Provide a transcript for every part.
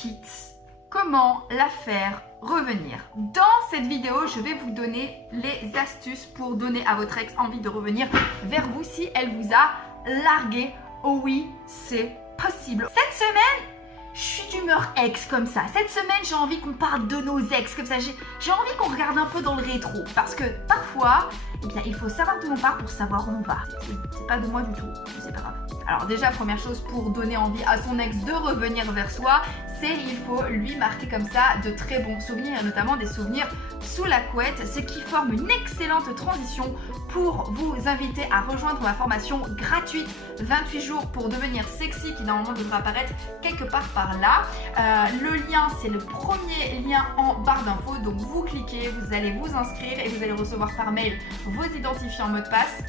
quitte, comment la faire revenir? Dans cette vidéo, je vais vous donner les astuces pour donner à votre ex envie de revenir vers vous si elle vous a largué. Oh oui, c'est possible. Cette semaine, je suis d'humeur ex comme ça. Cette semaine, j'ai envie qu'on parle de nos ex comme ça. J'ai envie qu'on regarde un peu dans le rétro. Parce que parfois, eh bien, il faut savoir d'où on part pour savoir où on va. C'est pas de moi du tout, mais c'est pas grave. Alors déjà, première chose pour donner envie à son ex de revenir vers soi, c'est il faut lui marquer comme ça de très bons souvenirs, et notamment des souvenirs sous la couette, ce qui forme une excellente transition pour vous inviter à rejoindre ma formation gratuite 28 jours pour devenir sexy qui normalement devrait apparaître quelque part par là. Le lien, c'est le premier lien en barre d'infos, donc vous cliquez, vous allez vous inscrire et vous allez recevoir par mail vos identifiants mot de passe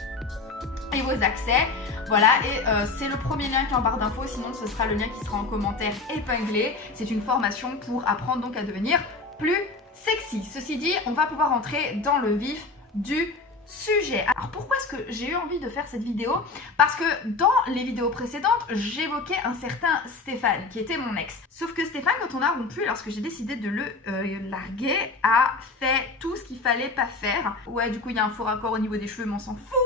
et vos accès. Voilà, et c'est le premier lien qui est en barre d'infos, sinon ce sera le lien qui sera en commentaire épinglé. C'est une formation pour apprendre donc à devenir plus sexy. Ceci dit, on va pouvoir entrer dans le vif du sujet. Alors pourquoi est-ce que j'ai eu envie de faire cette vidéo? Parce que dans les vidéos précédentes, j'évoquais un certain Stéphane qui était mon ex. Sauf que Stéphane, quand on a rompu, lorsque j'ai décidé de le larguer, a fait tout ce qu'il fallait pas faire. Ouais, du coup il y a un faux raccord au niveau des cheveux, mais on s'en fout.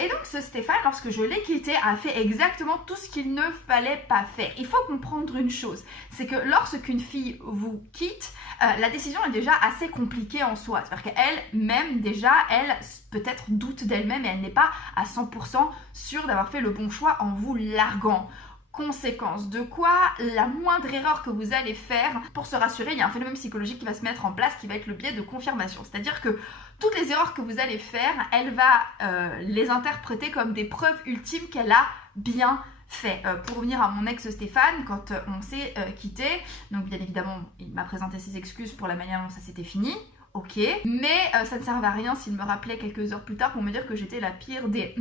Et donc ce Stéphane, lorsque je l'ai quitté, a fait exactement tout ce qu'il ne fallait pas faire. Il faut comprendre une chose, c'est que lorsqu'une fille vous quitte, la décision est déjà assez compliquée en soi. C'est-à-dire qu'elle-même déjà, elle peut-être doute d'elle-même et elle n'est pas à 100% sûre d'avoir fait le bon choix en vous larguant. Conséquence de quoi, la moindre erreur que vous allez faire, pour se rassurer, il y a un phénomène psychologique qui va se mettre en place qui va être le biais de confirmation. C'est-à-dire que toutes les erreurs que vous allez faire, elle va les interpréter comme des preuves ultimes qu'elle a bien fait. Pour revenir à mon ex Stéphane, quand on s'est quitté, donc bien évidemment, il m'a présenté ses excuses pour la manière dont ça s'était fini. Ok, mais ça ne servait à rien s'il me rappelait quelques heures plus tard pour me dire que j'étais la pire des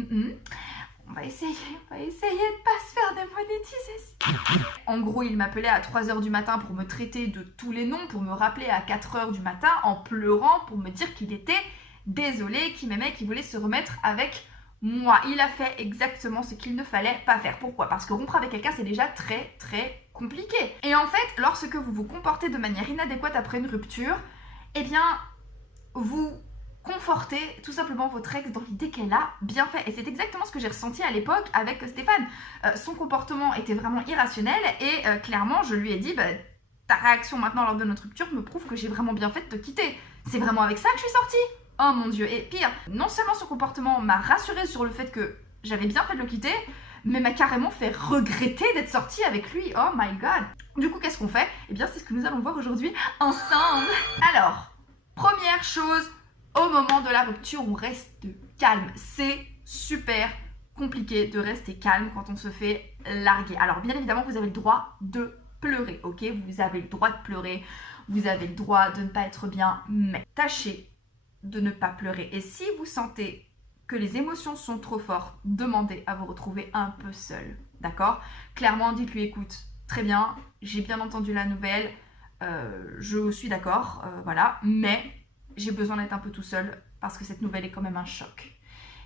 On va essayer de pas se faire démonétiser. En gros, il m'appelait à 3h du matin pour me traiter de tous les noms, pour me rappeler à 4h du matin en pleurant pour me dire qu'il était désolé, qu'il m'aimait, qu'il voulait se remettre avec moi. Il a fait exactement ce qu'il ne fallait pas faire. Pourquoi? Parce que rompre avec quelqu'un, c'est déjà très très compliqué. Et en fait, lorsque vous vous comportez de manière inadéquate après une rupture, eh bien, vous confortez tout simplement votre ex dans l'idée qu'elle a bien fait. Et c'est exactement ce que j'ai ressenti à l'époque avec Stéphane. Son comportement était vraiment irrationnel et clairement, je lui ai dit, ta réaction maintenant lors de notre rupture me prouve que j'ai vraiment bien fait de te quitter. C'est vraiment avec ça que je suis sortie. Oh mon Dieu. Et pire, non seulement son comportement m'a rassurée sur le fait que j'avais bien fait de le quitter, mais m'a carrément fait regretter d'être sortie avec lui. Oh my god. Du coup, qu'est-ce qu'on fait? Eh bien, c'est ce que nous allons voir aujourd'hui ensemble. Alors, première chose, au moment de la rupture, on reste calme. C'est super compliqué de rester calme quand on se fait larguer. Alors, bien évidemment, vous avez le droit de pleurer, ok? Vous avez le droit de pleurer, vous avez le droit de ne pas être bien, mais tâchez de ne pas pleurer. Et si vous sentez que les émotions sont trop fortes, demandez à vous retrouver un peu seul, d'accord? Clairement, dites-lui, écoute, très bien, j'ai bien entendu la nouvelle, je suis d'accord, voilà, mais j'ai besoin d'être un peu tout seul parce que cette nouvelle est quand même un choc.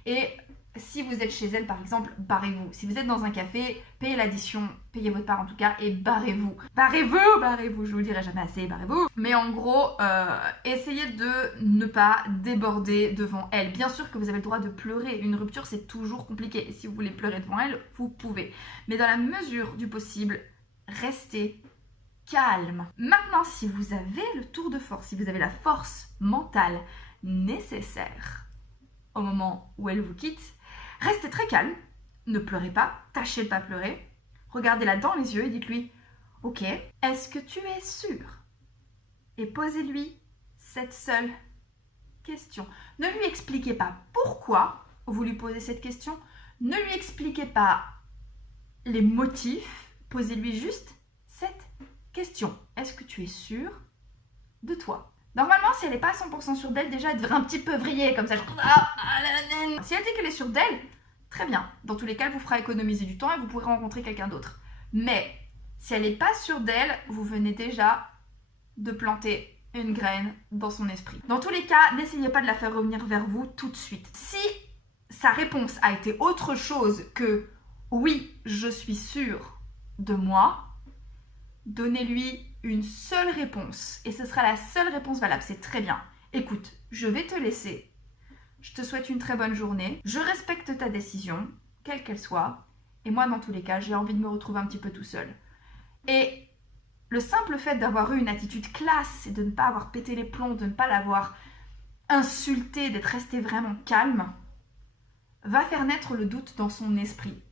Et si vous êtes chez elle, par exemple, barrez-vous. Si vous êtes dans un café, payez l'addition, payez votre part en tout cas, et barrez-vous. Barrez-vous, je vous le dirai jamais assez, barrez-vous. Mais en gros, essayez de ne pas déborder devant elle. Bien sûr que vous avez le droit de pleurer. Une rupture, c'est toujours compliqué. Et si vous voulez pleurer devant elle, vous pouvez. Mais dans la mesure du possible, restez calme. Maintenant, si vous avez le tour de force, si vous avez la force mentale nécessaire au moment où elle vous quitte, restez très calme, ne pleurez pas, tâchez de pas pleurer, regardez-la dans les yeux et dites-lui « Ok, est-ce que tu es sûr ?» Et posez-lui cette seule question. Ne lui expliquez pas pourquoi vous lui posez cette question, ne lui expliquez pas les motifs, posez-lui juste cette question. Est-ce que tu es sûr de toi? Normalement, si elle n'est pas à 100% sûre d'elle, déjà, elle devrait un petit peu vriller comme ça. Si elle dit qu'elle est sûre d'elle, très bien. Dans tous les cas, elle vous fera économiser du temps et vous pourrez rencontrer quelqu'un d'autre. Mais si elle n'est pas sûre d'elle, vous venez déjà de planter une graine dans son esprit. Dans tous les cas, n'essayez pas de la faire revenir vers vous tout de suite. Si sa réponse a été autre chose que « oui, je suis sûre de moi », donnez-lui une seule réponse et ce sera la seule réponse valable. C'est très bien. Écoute, je vais te laisser. Je te souhaite une très bonne journée. Je respecte ta décision, quelle qu'elle soit. Et moi, dans tous les cas, j'ai envie de me retrouver un petit peu tout seul. Et le simple fait d'avoir eu une attitude classe et de ne pas avoir pété les plombs, de ne pas l'avoir insulté, d'être resté vraiment calme, va faire naître le doute dans son esprit.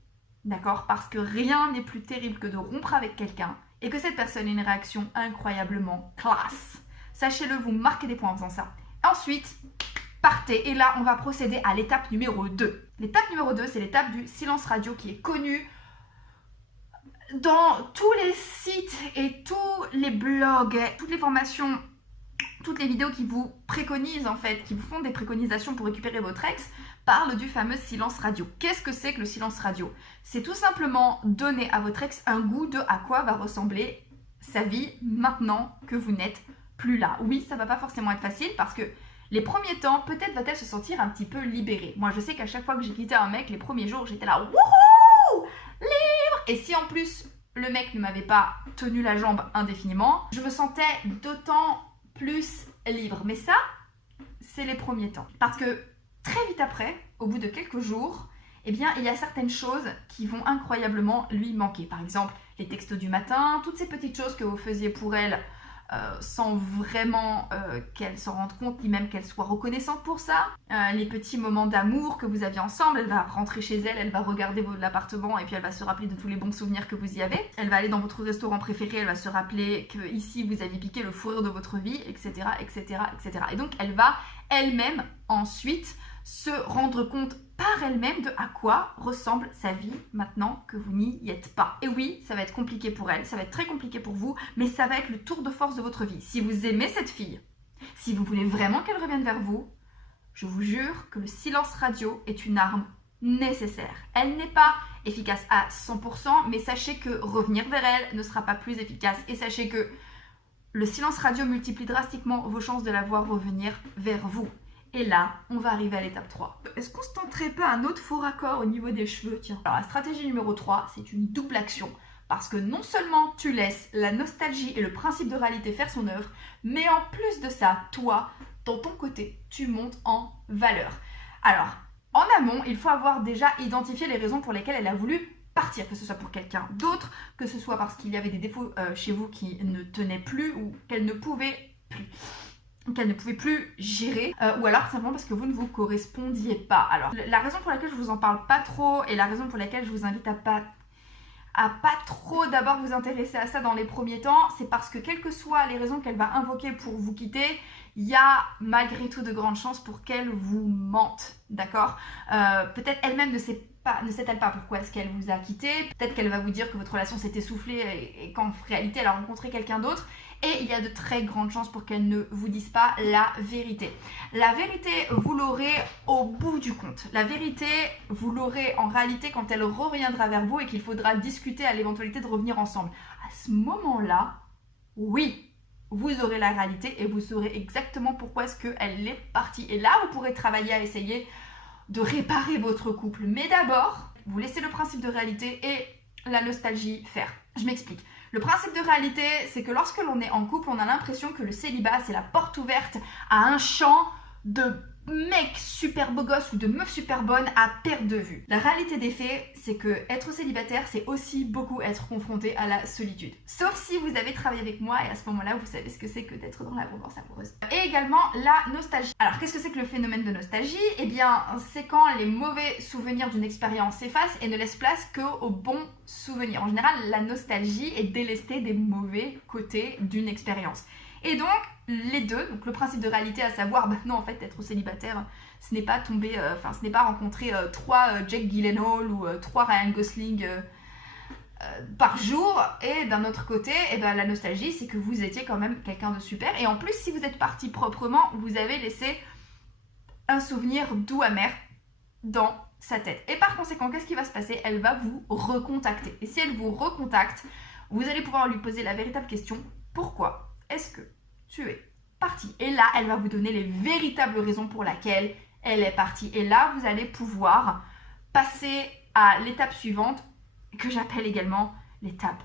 D'accord? Parce que rien n'est plus terrible que de rompre avec quelqu'un et que cette personne ait une réaction incroyablement classe. Sachez-le, vous marquez des points en faisant ça. Ensuite, partez et là, on va procéder à l'étape numéro 2. L'étape numéro 2, c'est l'étape du silence radio qui est connue dans tous les sites et tous les blogs, toutes les formations, toutes les vidéos qui vous préconisent en fait, qui vous font des préconisations pour récupérer votre ex, parlent du fameux silence radio. Qu'est-ce que c'est que le silence radio? C'est tout simplement donner à votre ex un goût de à quoi va ressembler sa vie maintenant que vous n'êtes plus là. Oui, ça va pas forcément être facile parce que les premiers temps, peut-être va-t-elle se sentir un petit peu libérée. Moi, je sais qu'à chaque fois que j'ai quitté un mec, les premiers jours, j'étais là, wouhou, libre. Et si en plus, le mec ne m'avait pas tenu la jambe indéfiniment, je me sentais d'autant plus libre. Mais ça, c'est les premiers temps. Parce que très vite après, au bout de quelques jours, eh bien, il y a certaines choses qui vont incroyablement lui manquer. Par exemple, les textos du matin, toutes ces petites choses que vous faisiez pour elle sans vraiment qu'elle s'en rende compte, ni même qu'elle soit reconnaissante pour ça. Les petits moments d'amour que vous aviez ensemble, elle va rentrer chez elle, elle va regarder l'appartement et puis elle va se rappeler de tous les bons souvenirs que vous y avez. Elle va aller dans votre restaurant préféré, elle va se rappeler que ici vous avez piqué le fou rire de votre vie, etc., etc., etc. Et donc elle va elle-même ensuite se rendre compte par elle-même de à quoi ressemble sa vie maintenant que vous n'y êtes pas. Et oui, ça va être compliqué pour elle, ça va être très compliqué pour vous, mais ça va être le tour de force de votre vie. Si vous aimez cette fille, si vous voulez vraiment qu'elle revienne vers vous, je vous jure que le silence radio est une arme nécessaire. Elle n'est pas efficace à 100%, mais sachez que revenir vers elle ne sera pas plus efficace. Et sachez que le silence radio multiplie drastiquement vos chances de la voir revenir vers vous. Et là, on va arriver à l'étape 3. Est-ce qu'on se tenterait pas un autre faux raccord au niveau des cheveux? Tiens. Alors la stratégie numéro 3, c'est une double action. Parce que non seulement tu laisses la nostalgie et le principe de réalité faire son œuvre, mais en plus de ça, toi, dans ton côté, tu montes en valeur. Alors, en amont, il faut avoir déjà identifié les raisons pour lesquelles elle a voulu partir, que ce soit pour quelqu'un d'autre, que ce soit parce qu'il y avait des défauts chez vous qui ne tenaient plus ou qu'elle ne pouvait plus gérer, ou alors simplement parce que vous ne vous correspondiez pas. Alors, la raison pour laquelle je vous en parle pas trop et la raison pour laquelle je vous invite à pas trop d'abord vous intéresser à ça dans les premiers temps, c'est parce que quelles que soient les raisons qu'elle va invoquer pour vous quitter, il y a malgré tout de grandes chances pour qu'elle vous mente, d'accord? Peut-être elle-même ne sait-elle pas pourquoi est-ce qu'elle vous a quitté, peut-être qu'elle va vous dire que votre relation s'est essoufflée et qu'en réalité elle a rencontré quelqu'un d'autre, et il y a de très grandes chances pour qu'elle ne vous dise pas la vérité. La vérité, vous l'aurez au bout du compte. La vérité, vous l'aurez en réalité quand elle reviendra vers vous et qu'il faudra discuter à l'éventualité de revenir ensemble. À ce moment-là, oui, vous aurez la réalité et vous saurez exactement pourquoi est-ce qu'elle est partie. Et là, vous pourrez travailler à essayer de réparer votre couple. Mais d'abord, vous laissez le principe de réalité et la nostalgie faire. Je m'explique. Le principe de réalité, c'est que lorsque l'on est en couple, on a l'impression que le célibat, c'est la porte ouverte à un champ de mecs super beaux gosses ou de meufs super bonnes à perte de vue. La réalité des faits, c'est que être célibataire, c'est aussi beaucoup être confronté à la solitude. Sauf si vous avez travaillé avec moi et à ce moment-là, vous savez ce que c'est que d'être dans la romance amoureuse. Et également la nostalgie. Alors, qu'est-ce que c'est que le phénomène de nostalgie? Eh bien, c'est quand les mauvais souvenirs d'une expérience s'effacent et ne laissent place qu'aux bons souvenirs. En général, la nostalgie est délestée des mauvais côtés d'une expérience. Et donc, les deux, donc le principe de réalité, à savoir, bah non, en fait, être célibataire, ce n'est pas tomber, ce n'est pas rencontrer 3 Jake Gyllenhaal ou 3 Ryan Gosling par jour. Et d'un autre côté, eh ben, la nostalgie, c'est que vous étiez quand même quelqu'un de super. Et en plus, si vous êtes parti proprement, vous avez laissé un souvenir doux amer dans sa tête. Et par conséquent, qu'est-ce qui va se passer? Elle va vous recontacter. Et si elle vous recontacte, vous allez pouvoir lui poser la véritable question, pourquoi est-ce que tu es parti? Et là, elle va vous donner les véritables raisons pour lesquelles elle est partie. Et là, vous allez pouvoir passer à l'étape suivante, que j'appelle également l'étape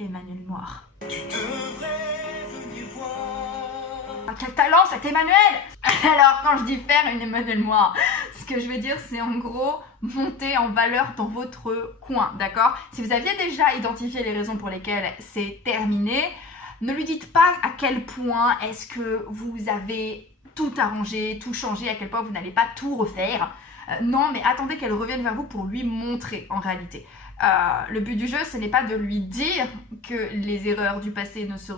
Emmanuel Noir. Tu devrais venir voir. Ah, quel talent cet Emmanuel! Alors quand je dis faire une Emmanuel Moir, ce que je veux dire c'est en gros monter en valeur dans votre coin, d'accord? Si vous aviez déjà identifié les raisons pour lesquelles c'est terminé, ne lui dites pas à quel point est-ce que vous avez tout arrangé, tout changé, à quel point vous n'allez pas tout refaire. Non, mais attendez qu'elle revienne vers vous pour lui montrer en réalité. Le but du jeu, ce n'est pas de lui dire que les erreurs du passé ne se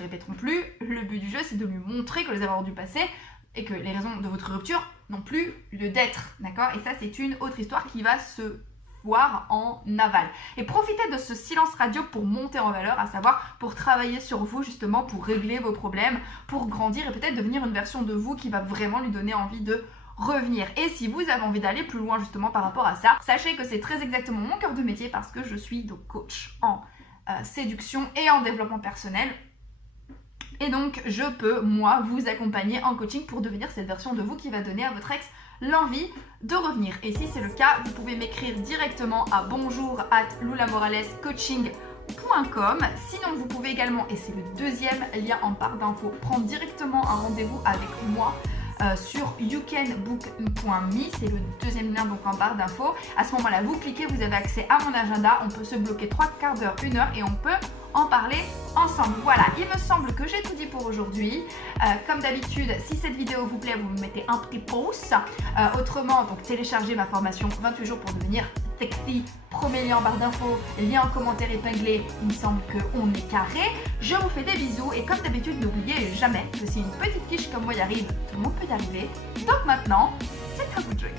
répéteront plus. Le but du jeu, c'est de lui montrer que les erreurs du passé et que les raisons de votre rupture n'ont plus lieu d'être, d'accord? Et ça, c'est une autre histoire qui va se voir en aval. Et profitez de ce silence radio pour monter en valeur, à savoir pour travailler sur vous justement, pour régler vos problèmes, pour grandir et peut-être devenir une version de vous qui va vraiment lui donner envie de revenir. Et si vous avez envie d'aller plus loin justement par rapport à ça, sachez que c'est très exactement mon cœur de métier parce que je suis donc coach en séduction et en développement personnel. Et donc, je peux, moi, vous accompagner en coaching pour devenir cette version de vous qui va donner à votre ex l'envie de revenir. Et si c'est le cas, vous pouvez m'écrire directement à bonjour@lulamoralescoaching.com. Sinon, vous pouvez également, et c'est le deuxième lien en barre d'infos, prendre directement un rendez-vous avec moi sur youcanbook.me, c'est le deuxième lien donc en barre d'infos. À ce moment-là, vous cliquez, vous avez accès à mon agenda, on peut se bloquer 3/4 d'heure, 1 heure et on peut en parler ensemble. Voilà, il me semble que j'ai tout dit pour aujourd'hui. Comme d'habitude, si cette vidéo vous plaît, vous me mettez un petit pouce. Autrement, donc téléchargez ma formation 28 jours pour devenir sexy. Premier lien en barre d'infos, lien en commentaire épinglé. Il me semble qu'on est carré. Je vous fais des bisous et comme d'habitude, n'oubliez jamais que si une petite quiche comme moi y arrive, tout le monde peut y arriver. Donc maintenant, c'est à vous de jouer.